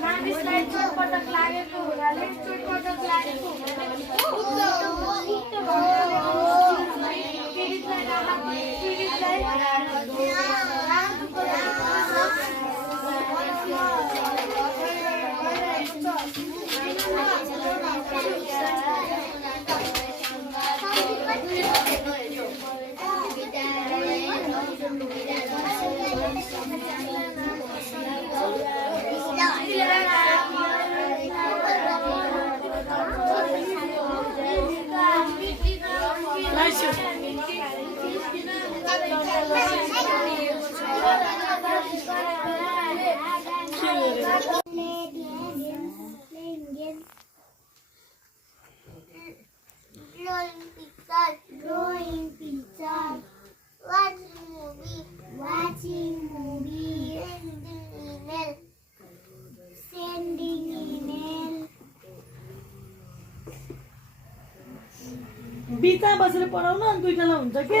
मानिसलाई चोटपटक लागेको हुनाले चोटपटक लागेको Drawing picture, watching movie, sending email. बिचा बसेर पढाउन अनि दुईटालाई हुन्छ के